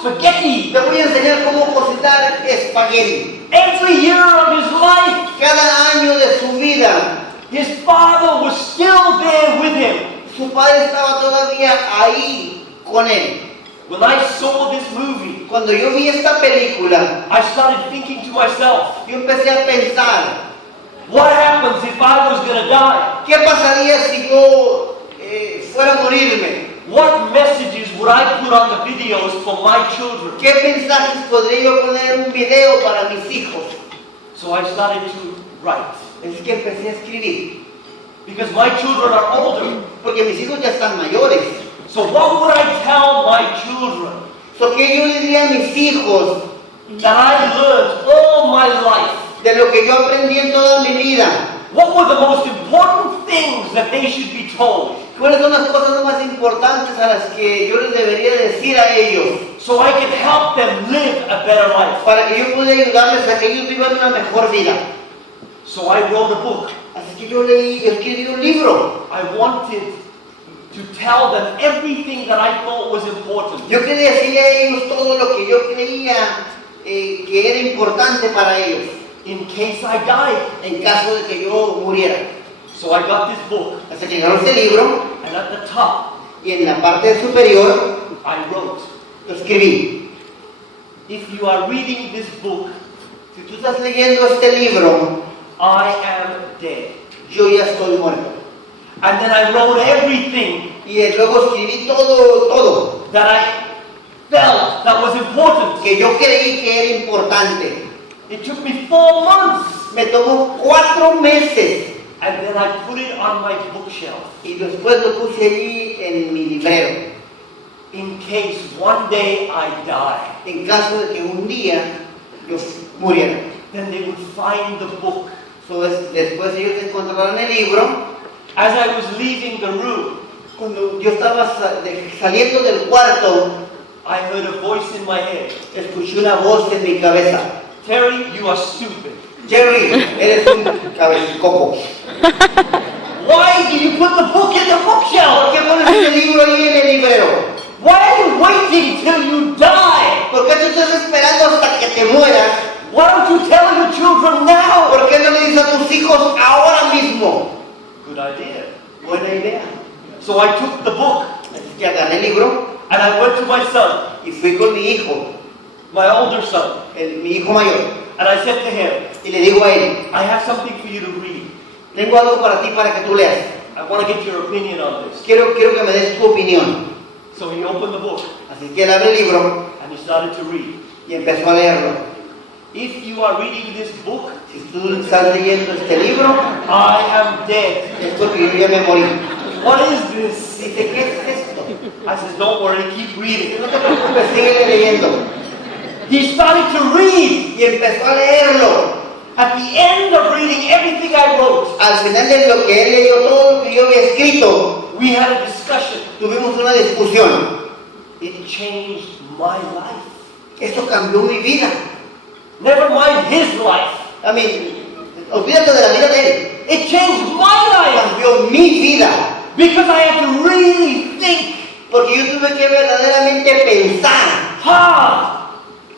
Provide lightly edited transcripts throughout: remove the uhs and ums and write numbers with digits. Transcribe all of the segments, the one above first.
spaghetti. Te voy a enseñar cómo cocinar espagueti. Every year of his life, Cada año de su vida, his father was still there with him. su padre estaba todavía ahí con él. When I saw this movie, Cuando yo vi esta película, I started thinking to myself, yo empecé a pensar, what happens if I was going to die? ¿qué pasaría si yo fuera a morirme? What messages would I put on the videos for my children? ¿Qué mensajes podría yo poner en un video para mis hijos? So I started to write. Es que empecé a escribir, Because my children are older. porque mis hijos ya están mayores. So what would I tell my children So, ¿qué yo le diría a mis hijos that I learned all my life? de lo que yo aprendí en toda mi vida? What were the most important things that they should be told? ¿Cuáles son las cosas más importantes a las que yo les debería decir a ellos? So I can help them live a better life. Para que yo pueda ayudarles a que ellos vivan una mejor vida. So I wrote a book. Así que yo escribí un libro. I wanted to tell them everything that I thought was important. Yo quería decirle a ellos todo lo que yo creía que era importante para ellos, In case I died. en caso de que yo muriera. So I got this book, Hasta que llegaron este libro, and at the top y en la parte superior I wrote, lo escribí. if you are reading this book, Si tú estás leyendo este libro, I am dead. yo ya estoy muerto. And then I wrote everything Y luego escribí todo that I felt that was important. que yo creí que era importante. It took me 4 months. Me tomó 4 meses And then I put it on my bookshelf y después lo puse allí en mi librero, in case one day I die. en caso de que un día yo muriera. Then they would find the book. So, después ellos encontraron el libro. As I was leaving the room, Cuando yo estaba saliendo del cuarto, I heard a voice in my head. escuché una voz en mi cabeza. Terry, you are stupid. Jerry, eres un cabezcoco. Why do you put the book in the ¿Por bookshelf? qué pones este libro ahí en el librero? Why are you waiting till you die? ¿Por qué tú estás esperando hasta que te mueras? Why don't you tell your children now? ¿Por qué no le dices a tus hijos ahora mismo? Good idea. Buena idea. So I took the book Así que agarré el libro and I went to my son, y fui con mi hijo, my older son, mi hijo mayor, and I said to him, y le digo a él, I have something for you to read. tengo algo para ti para que tú leas. I want to get your opinion on this. Quiero que me des tu opinión. So he opened the book Así que él abre el libro and he started to read. y empezó a leerlo. If you are reading this book, Si tú estás leyendo este libro, I am dead. es porque yo ya me morí. What is this? Dice, ¿qué es esto? I said, don't worry, keep reading. No te preocupes, sigue leyendo. He started to read. Y empezó a leerlo. At the end of reading everything I wrote, Al final de lo que él leyó, todo lo que yo había escrito, we had a discussion. tuvimos una discusión. It changed my life. Esto cambió mi vida. Never mind his life. A mí, olvídate de la vida de él. It changed my life Cambió mi vida. because I had to really think Porque yo tuve que verdaderamente pensar hard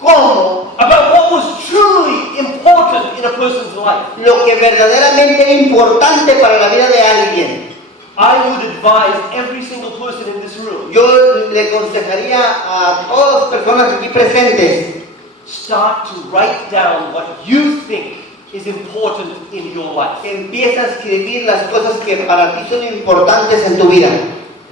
cómo about what was truly important in a person's life. lo que verdaderamente era importante para la vida de alguien. I would advise every single person in this room, Yo le aconsejaría a todas las personas aquí presentes, start to write down what you think is important in your life. empieza a escribir las cosas que para ti son importantes en tu vida.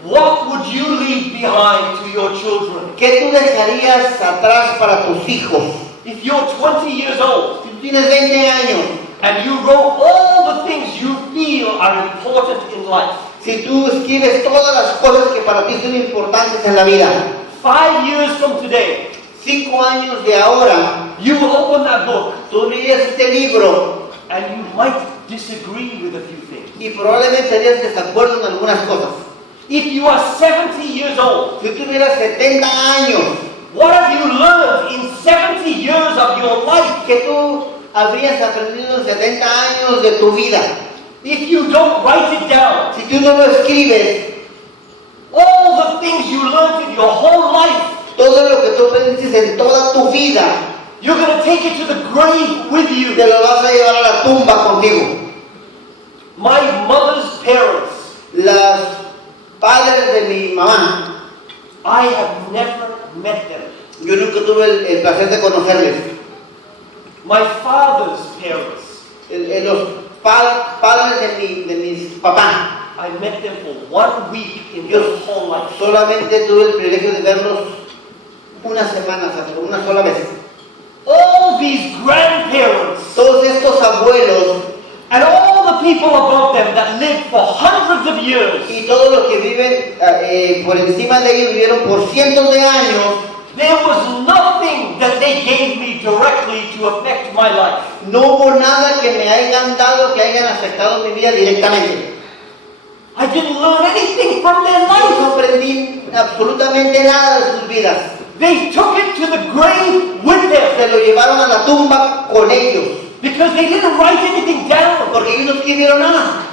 What would you leave behind to your children? ¿Qué tú dejarías atrás para tus hijos? If you're 20 years old Si tú tienes 20 años, and you wrote all the things you feel are important in life, si tú escribes todas las cosas que para ti son importantes en la vida, 5 years from today, 5 años de ahora, you will open that book tú leerías este libro and you might disagree with a few things. y probablemente estarías desacuerdo en algunas cosas. If you are 70 years old, Si tú tuvieras 70 años, what have you learned in 70 years of your life? ¿qué tú habrías aprendido en 70 años de tu vida? If you don't write it down, Si tú no lo escribes, all the things you learned in your whole life todo lo que tú aprendiste en toda tu vida, you're going to take it to the grave with you. te lo vas a llevar a la tumba contigo. My mother's parents, Las padres de mi mamá, I have never met them. yo nunca tuve el placer de conocerles. My father's parents, Los padres de mis papás, I met them for 1 week in their whole life. solamente tuve el privilegio de verlos una semana, o sea, pero una sola vez. All these grandparents Todos estos abuelos and all the people above them that lived for hundreds of years, y todos los que viven por encima de ellos vivieron por cientos de años, there was nothing that they gave me directly to affect my life. no hubo nada que me hayan dado que hayan afectado mi vida directamente. I didn't learn anything from their Yo life. no aprendí absolutamente nada de sus vidas. They took it to the grave with them Se lo llevaron a la tumba con ellos, because they didn't write anything down. porque ellos no escribieron nada.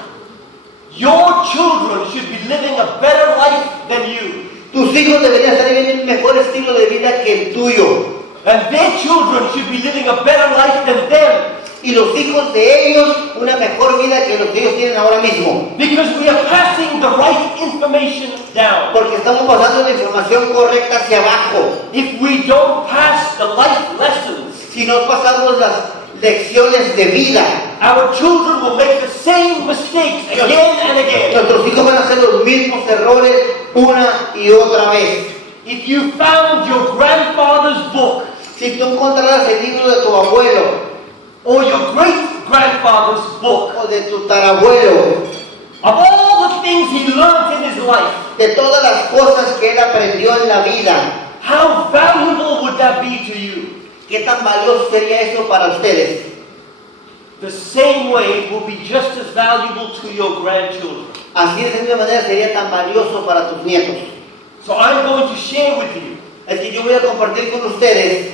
Your children should be living a better life than you. Tus hijos deberían estar viviendo un mejor estilo de vida que el tuyo. And their children should be living a better life than them. Y los hijos de ellos una mejor vida que los que ellos tienen ahora mismo. Because we are passing the right information down. Porque estamos pasando la información correcta hacia abajo. If we don't pass the life lessons, Si no pasamos las lecciones de vida, our children will make the same mistakes again and again. nuestros hijos van a hacer los mismos errores una y otra vez. If you found your grandfather's book Si tú encontraras el libro de tu abuelo or your great-grandfather's book o de tu tarabuelo, of all the things he learned in his life, de todas las cosas que él aprendió en la vida, how valuable would that be to you? ¿qué tan valioso sería eso para ustedes? The same way it will be just as valuable to your grandchildren. Así de esa manera sería tan valioso para tus nietos. So I'm going to share with you Es que yo voy a compartir con ustedes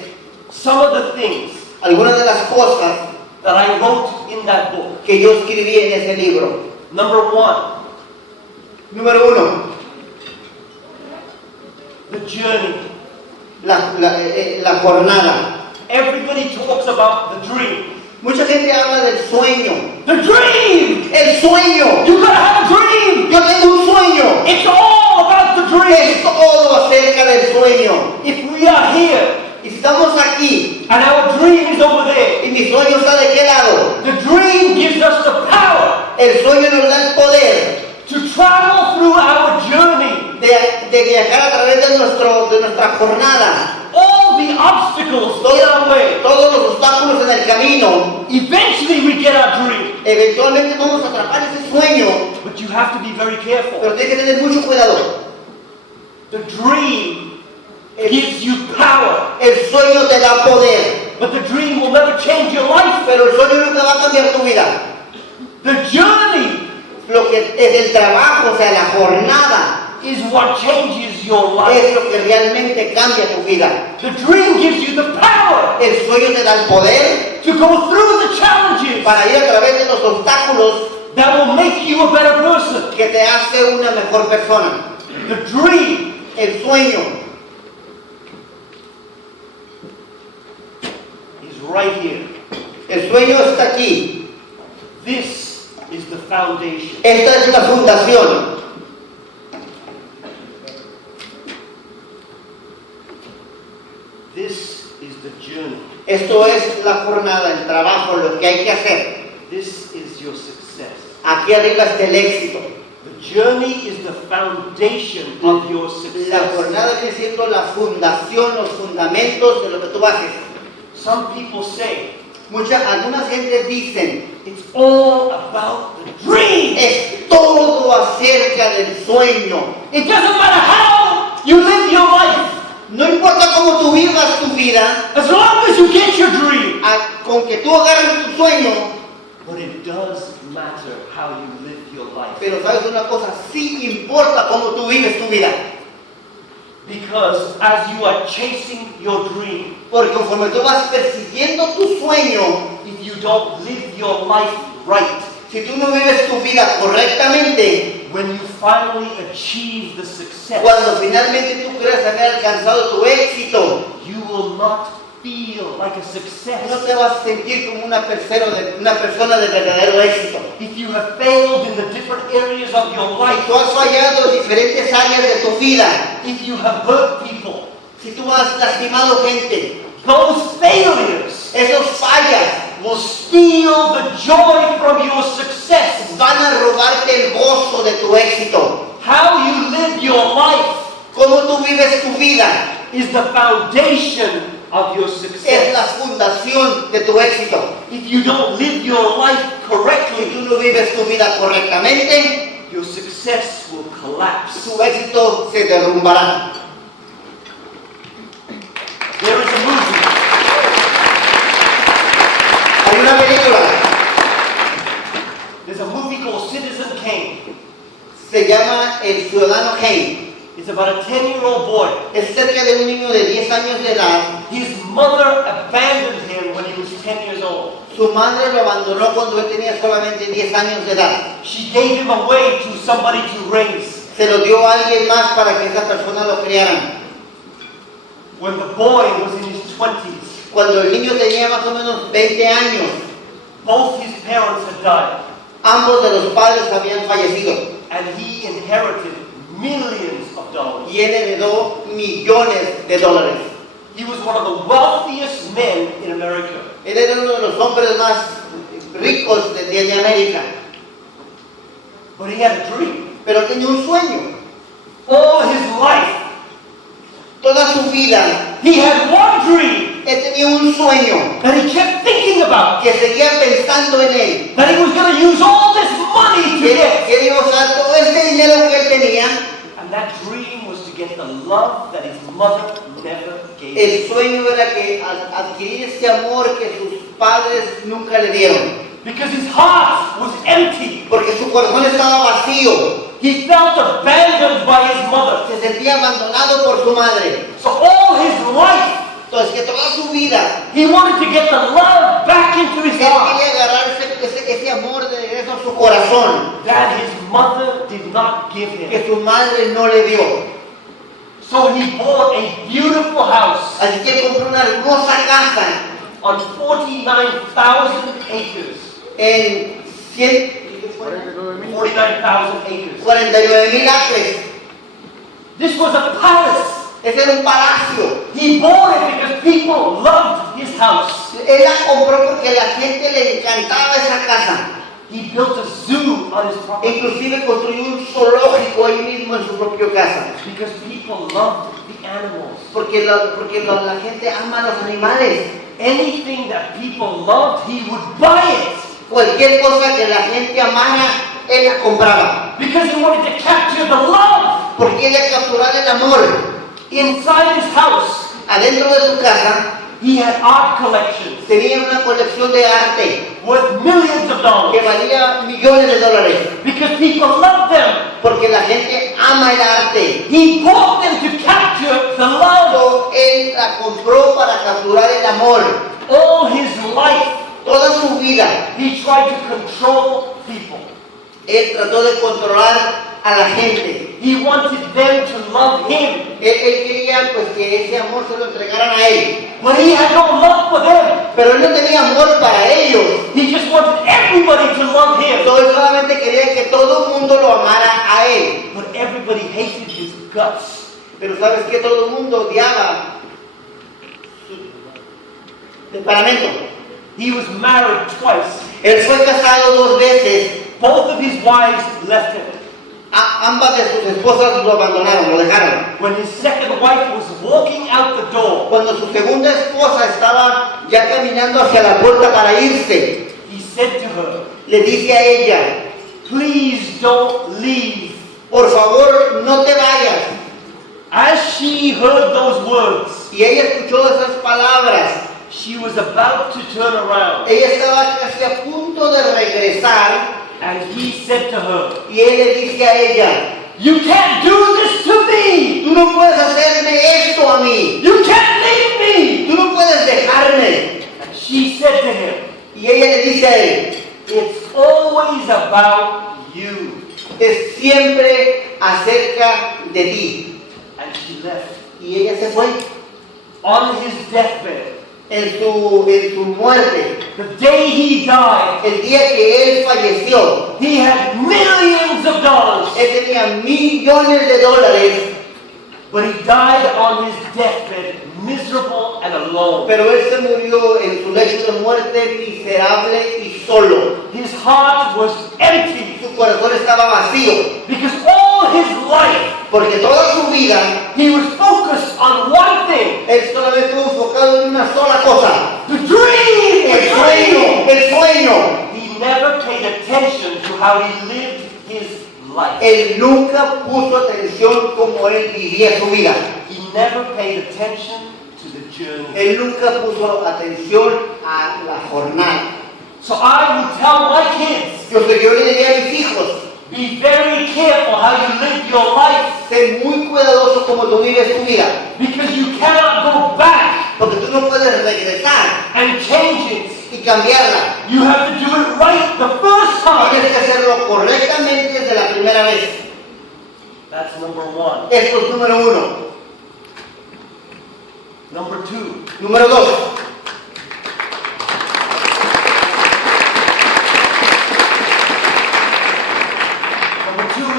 some of the things algunas de las cosas that I wrote in that book. que yo escribí en ese libro. Number 1, Número 1, the journey. la jornada. Everybody talks about the dream. Mucha gente habla del sueño. The dream! El sueño. You gotta have a dream! Yo tengo un sueño. It's all about the dream! Es todo acerca del sueño. If we are here Y si estamos aquí and our dream is over there, y mi sueño está de qué lado, the dream gives us the power el sueño nos da el poder to travel through our journey. de viajar a través de nuestra jornada. All the obstacles in our way. Todos los obstáculos en el camino, Eventually we get our dream. eventualmente vamos a atrapar ese sueño, But you have to be very careful. pero tienes que tener mucho cuidado. The dream gives you power, El sueño te da poder, but the dream will never change your life. pero el sueño nunca va a cambiar tu vida. The journey Lo que es el trabajo, o sea, la jornada, is what changes your life. es lo que realmente cambia tu vida. The dream gives you the power El sueño te da el poder to go through the challenges para ir a través de los obstáculos that will make you a better person. que te hace una mejor persona. The dream El sueño is right here. El sueño está aquí. This is the foundation. Esta es la fundación. This is the journey. Esto es la jornada, el trabajo, lo que hay que hacer. This is your success. Aquí arriba está el éxito. The journey is the foundation of your La success. jornada viene siendo la fundación, los fundamentos de lo que tú haces. Some people say Algunas gentes dicen, it's all about the dream. es todo acerca del sueño. It doesn't matter how you live your life, No importa cómo tú vivas tu vida, as long as you get your dream. con que tú agarres tu sueño, But it does matter how you live your life. pero sabes una cosa, sí importa cómo tú vives tu vida. Because as you are chasing your dream, Porque conforme tú vas persiguiendo tu sueño, if you don't live your life right, si tú no vives tu vida correctamente, when you finally achieve the success, cuando finalmente tú creas haber alcanzado tu éxito, you will not feel like a No success. te vas a sentir como una persona de verdadero éxito. If you have failed in the different areas of your Si life, tú has fallado en diferentes áreas de tu vida, if you have hurt people, si tú has lastimado gente, those failures esos fallas will steal the joy from your success. van a robarte el gozo de tu éxito. How you live your life Cómo tú vives tu vida is the foundation of your es success. la fundación de tu éxito. If you don't live your life Si correctly, tú no vives tu vida correctamente, your success will collapse. tu éxito se derrumbará. There is a movie. Hay una película, There's a movie called Citizen Kane. se llama El Ciudadano Kane. It's about a 10-year-old boy. Es cerca de un niño de 10 años de edad. His mother abandoned him when he was 10 years old. Su madre lo abandonó cuando él tenía solamente 10 años de edad. She gave him away to somebody to raise. Se lo dio a alguien más para que esa persona lo criara. When the boy was in his 20s, Cuando el niño tenía más o menos 20 años, both his parents had died, ambos de los padres habían fallecido and he inherited millions of dollars. y él heredó millones de dólares. He was one of the wealthiest men in America. Él era uno de los hombres más ricos de América, But he had a dream. pero tenía un sueño. All his life, Toda su vida, he had one dream él tenía un sueño that he kept thinking about. que seguía pensando en él. That he was going to use all this money to get. Que iba a usar todo este dinero que él tenía. And that dream was to get the love that his mother never gave him. El sueño era que adquirir ese amor que sus padres nunca le dieron. Because his heart was empty. Porque su corazón estaba vacío. He felt abandoned by his mother. Se sentía abandonado por su madre. So all his life, Entonces que toda su vida he wanted to get the love back into his él heart quería agarrar ese amor de regreso a su corazón that his mother did not give him. que su madre no le dio. So he bought a beautiful house Así que compró una hermosa casa on 49,000 acres. en 49,000 acres. 49,000 acres. This was a palace. Ese era un palacio. He bought it because people loved his house. Él la compró porque a la gente le encantaba esa casa. He built a zoo on his property Inclusive construyó un zoológico ahí mismo en su propia casa. because people loved the animals. Porque la gente ama a los animales. Anything that people loved, he would buy it Cualquier cosa que la gente amara, él la compraba. because he wanted to capture the love Porque quería capturar el amor. inside his house. Adentro de su casa He had art collections tenía una colección de arte worth millions of que dollars valía millones de dólares. because people loved them. Porque la gente ama el arte. He bought them to capture the love. Él la compró para capturar el amor. All his life, Toda su vida, he tried to control people. él trató de controlar a la gente. He wanted them to love him, Él quería pues que ese amor se lo entregaran a él. but he had no love for them. Pero él no tenía amor para ellos. He just wanted everybody to love him, Él solamente quería que todo el mundo lo amara a él. but everybody hated his guts. Pero sabes que todo el mundo odiaba su temperamento. He was married twice. Él fue casado 2 veces. Both of his wives left him. Ambas de sus esposas lo abandonaron, lo dejaron. When his second wife was walking out the door, Cuando su segunda esposa estaba ya caminando hacia la puerta para irse, he said to her, le dice a ella, "Please don't leave." por favor no te vayas. As she heard those words, Y ella escuchó esas palabras. she was about to turn around, Ella estaba casi a punto de regresar and he said to her, y él le dice a ella, "You can't do this to me! tú no puedes hacerme esto a mí. You can't leave me!" Tú no puedes dejarme. And she said to him, Y ella le dice a él, "It's always about you." es siempre acerca de ti. And she left. Y ella se fue. on his deathbed, en su muerte, the day he died, el día que él falleció, he had millions of dollars, él tenía millones de dólares, but he died on his deathbed, miserable and alone. pero él se murió en su lecho de muerte miserable y solo. His heart was empty Su corazón estaba vacío, because all his life porque toda su vida he was focused on one thing, él solamente estuvo enfocado en una sola cosa, the dream, el sueño, el sueño. He never paid attention to how he lived his life. Él nunca puso atención como él vivía su vida. He never paid attention to the journey. Él nunca puso atención a la jornada. So I would tell my kids, Yo le diría a mis hijos, be very careful how you live your life, sé muy cuidadoso como tú vives tu vida, because you cannot go back porque tú no puedes regresar and change it. y cambiarla. You have to do it right the first time. Tienes que hacerlo correctamente desde la primera vez. That's number one. Esto es número uno. Number two, Número dos,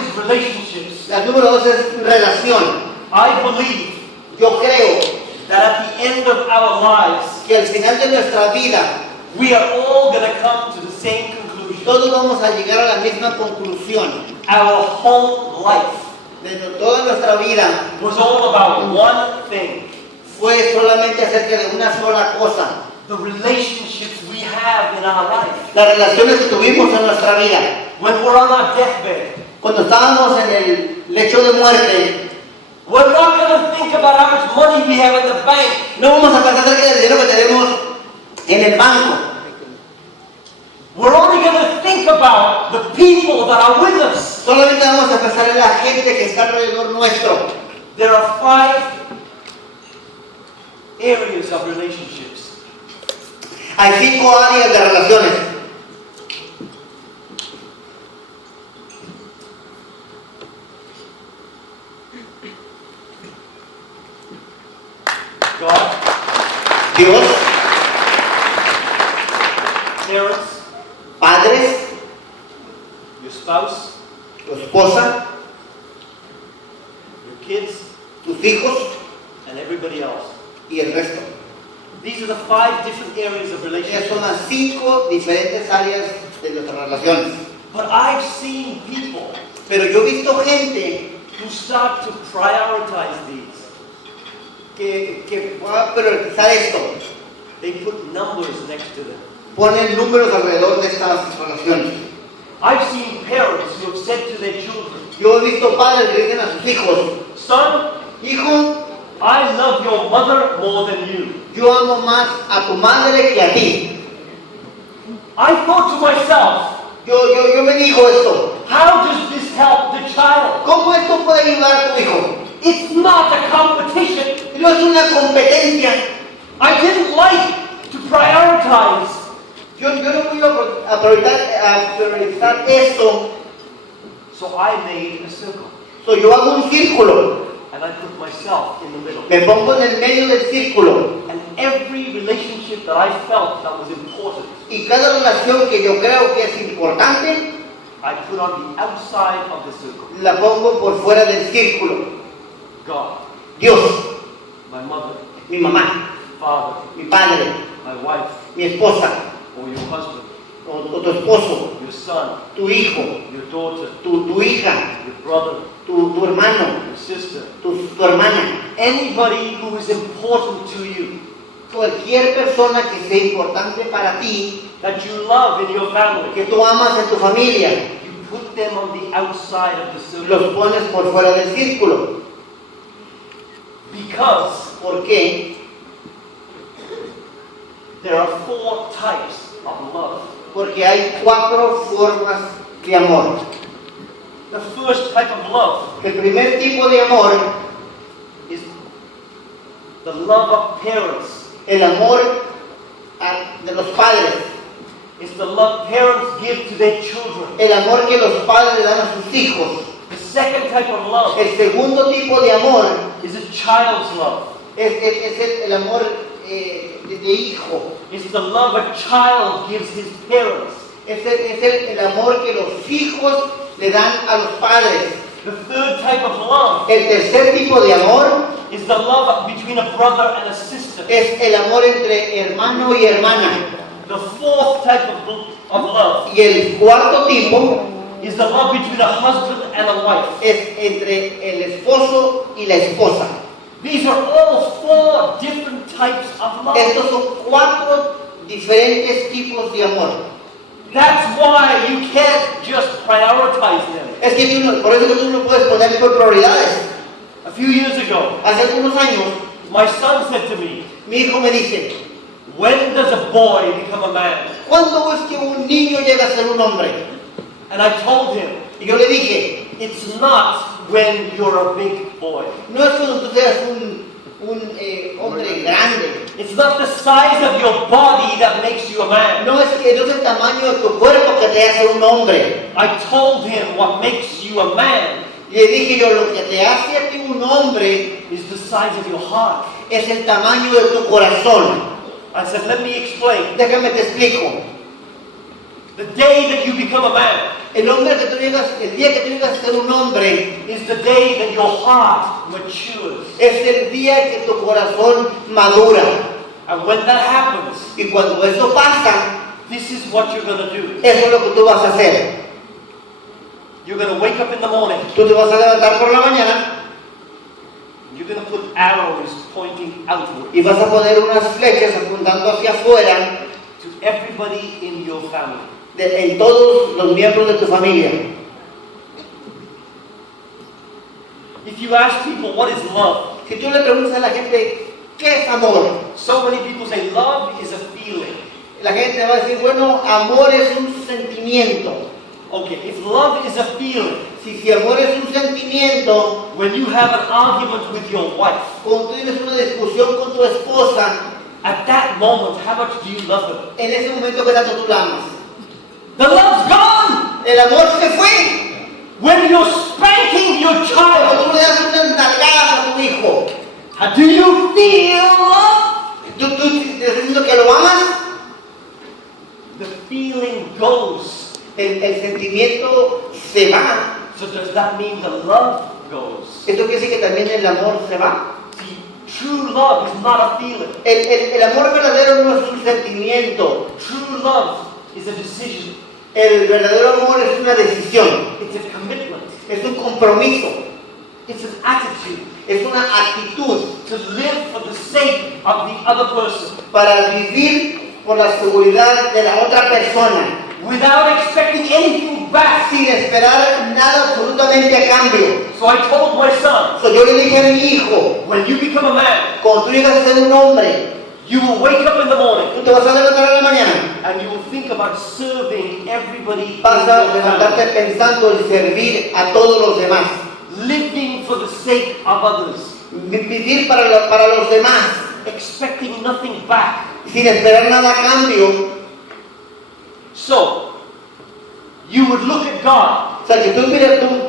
is relationships. la número dos es relación. I believe Yo creo that at the end of our lives, que al final de nuestra vida we are all going to come to the same conclusion. todos vamos a llegar a la misma conclusión. Our whole life De toda nuestra vida was all about one thing, fue solamente acerca de una sola cosa. the relationships we have in our life. Las relaciones que tuvimos en nuestra vida. When we're on our deathbed, Cuando estábamos en el lecho de muerte, we're not going to think about how much money we have in the bank. no vamos a pensar acerca del dinero que tenemos en el banco. We're only going to think about the people that are with us. Solamente vamos a pensar en la gente que está alrededor nuestro. There are 5 areas of relationships. Hay 5 áreas de relaciones. God, Dios, parents, padres, your spouse, tu esposa, your kids, tus hijos and everybody else. y el resto. These are the 5 different areas of Esas relationships. son las 5 diferentes áreas de nuestras relaciones. But I've seen people Pero yo he visto gente who start to prioritize these. que va a priorizar esto. They put numbers next to them. Ponen números alrededor de estas relaciones. I've seen parents who have said to their children, Yo he visto padres que dicen a sus hijos, son, hijo, I love your mother more than you. yo amo más a tu madre que a ti. I thought to myself, Yo me digo esto, how does this help the child? ¿cómo esto puede ayudar a tu hijo? It's not a competition. No es una competencia. I didn't like to prioritize. Yo no voy a priorizar esto. So I made a circle. So, yo hago un círculo. And I put myself in the middle. Me pongo en el medio del círculo. And every relationship that I felt that was important, Y cada relación que yo creo que es importante, I put on the outside of the circle. la pongo por fuera del círculo. God, Dios, my mother, mi mamá, father, mi padre, my wife, mi esposa, or your husband, o tu esposo, your son, tu hijo, your daughter, tu hija, your brother, tu hermano, your sister, tu hermana. anybody who is important to you, Cualquier persona que sea importante para ti, that you love in your family, que tú amas en tu familia, you put them on the outside of the circle. los pones por fuera del círculo. Because ¿Por qué? there are 4 types of love. Porque hay 4 formas de amor. The first type of love El primer tipo de amor, is the love of parents. el amor de los padres, It's the love parents give to their children. el amor que los padres dan a sus hijos. The second type of love El segundo tipo de amor is a child's love. Es el amor de hijo. It's the love a child gives his parents. Es el amor que los hijos le dan a los padres. The third type of love El tercer tipo de amor is the love between a brother and a sister. es el amor entre hermano y hermana. The fourth type of love Y el cuarto tipo is the love between a husband and a wife. es entre el esposo y la esposa. These are all four different types of love. Estos son 4 diferentes tipos de amor. That's why you can't just prioritize them. Es que por eso que tú no puedes poner por prioridades. A few years ago, Hace algunos años, my son said to me, mi hijo me dice, when does a boy become a man? ¿cuándo es que un niño llega a ser un hombre? And I told him, Y yo le dije, it's not when you're a big boy. no es cuando tú seas un hombre grande. It's not the size of your body that makes you a man. No es el tamaño de tu cuerpo que te hace un hombre. I told him what makes you a man Y le dije yo, lo que te hace a ti un hombre is the size of your heart. es el tamaño de tu corazón. I said, let me explain. Déjame te explico. The day that you become a man El día que tú llegas a ser un hombre, is the day that your heart matures. es el día que tu corazón madura. And when that happens, Y cuando eso pasa, this is what you're going to do. eso es lo que tú vas a hacer. You're going to wake up in the morning. Tú te vas a levantar por la mañana You're going to put arrows pointing outward y vas a poner unas flechas apuntando hacia afuera to everybody in your family. en todos los miembros de tu familia. If you ask people what is love, Si tú le preguntas a la gente, ¿qué es amor? so many people say love is a feeling. La gente va a decir, bueno, amor es un sentimiento. Okay, if love is a feeling, Si amor es un sentimiento, when you have an argument with your wife, cuando tú tienes una discusión con tu esposa, at that moment, how much do you love her? en ese momento que tanto tú la amas, The love's gone! el amor se fue. When you're spanking your Cuando child, tú le das unas nalgadas a tu hijo, do you feel love? ¿tú estás diciendo que lo amas? The feeling goes. El sentimiento se va. So does that mean the love goes? ¿Esto quiere decir que también el amor se va? See, true love is not a feeling. El amor verdadero no es un sentimiento. True love is a decision. El verdadero amor es una decisión. It's a commitment. Es un compromiso. It's an attitude Es una actitud to live for the sake of the other person para vivir por la seguridad de la otra persona, without expecting anything back. sin esperar nada absolutamente a cambio. So I told my son, So, yo le dije a mi hijo, when you become a man, cuando tú llegas a ser un hombre, you will wake up in the morning tú te vas a levantar a la mañana, and you will think about serving everybody in vas a your levantarte family, pensando en servir a todos los demás, living for the sake of others, vivir para los demás, expecting nothing back. sin esperar nada a cambio. So, you would look at God O sea, que tú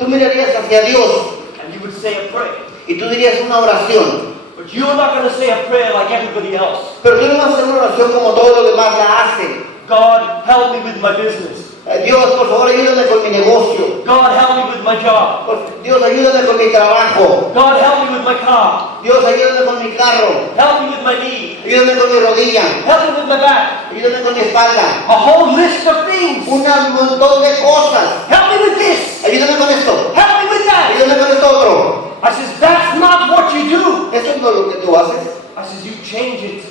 mirarías hacia Dios and you would say a prayer. y tú dirías una oración, But you're not going to say a prayer like everybody else. pero tú no vas a hacer una oración como todos los demás la hacen. God, help me with my business. Dios, por favor, ayúdame con mi negocio. God, help me with my job. Dios, ayúdame con mi trabajo. God, help me with my car. Dios, ayúdame con mi carro. Help me with my knee. Ayúdame con mi rodilla. Help me with my back. Ayúdame con mi espalda. A whole list of things. Un montón de cosas. Help me with this. Ayúdame con esto. Help me with that. Ayúdame con esto otro. I says, that's not what you do. Esto no es lo que tú haces. I says, you change it